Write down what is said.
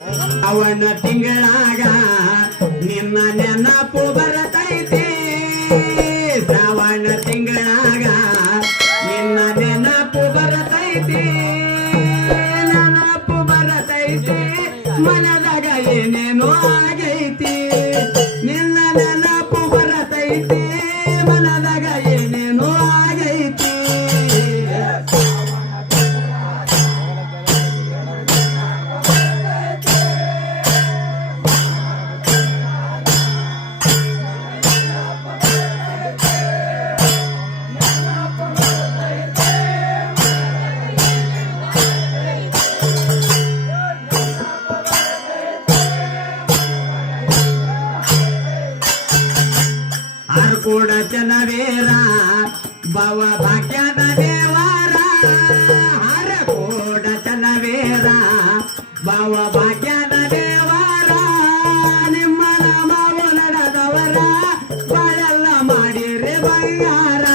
ಅವನ ತಿಂಗಳಾಗ ನಿನ್ನ ನೆನಪು ಬರತೈತಿ ಶ್ರಾವಣ ತಿಂಗಳಾಗ ನಿನ್ನ ನೆನಪು ಬರತೈತಿ ನೆನಪು ಬರತೈತಿ ಮನದಾಗ ಏನೇನೋ ಆಗೈತಿ ನಿನ್ನ ನೆನಪು ಬರತೈತಿ ಮನದಾಗ ಏನೇನೋ ಆಗೈತಿ ಕೂಡ ಚಲವೇರ ಭವ ಭಾಗ್ಯದ ದೇವಾರ ಹರ ಕೂಡ ಚಲವೇರ ಭವ ಭಾಗ್ಯದ ದೇವಾರ ನಿಮ್ಮ ನಾಮವು ನಡೆದವರ ಬಾಳೆಲ್ಲ ಮಾಡಿರಿ ಬಂಗಾರ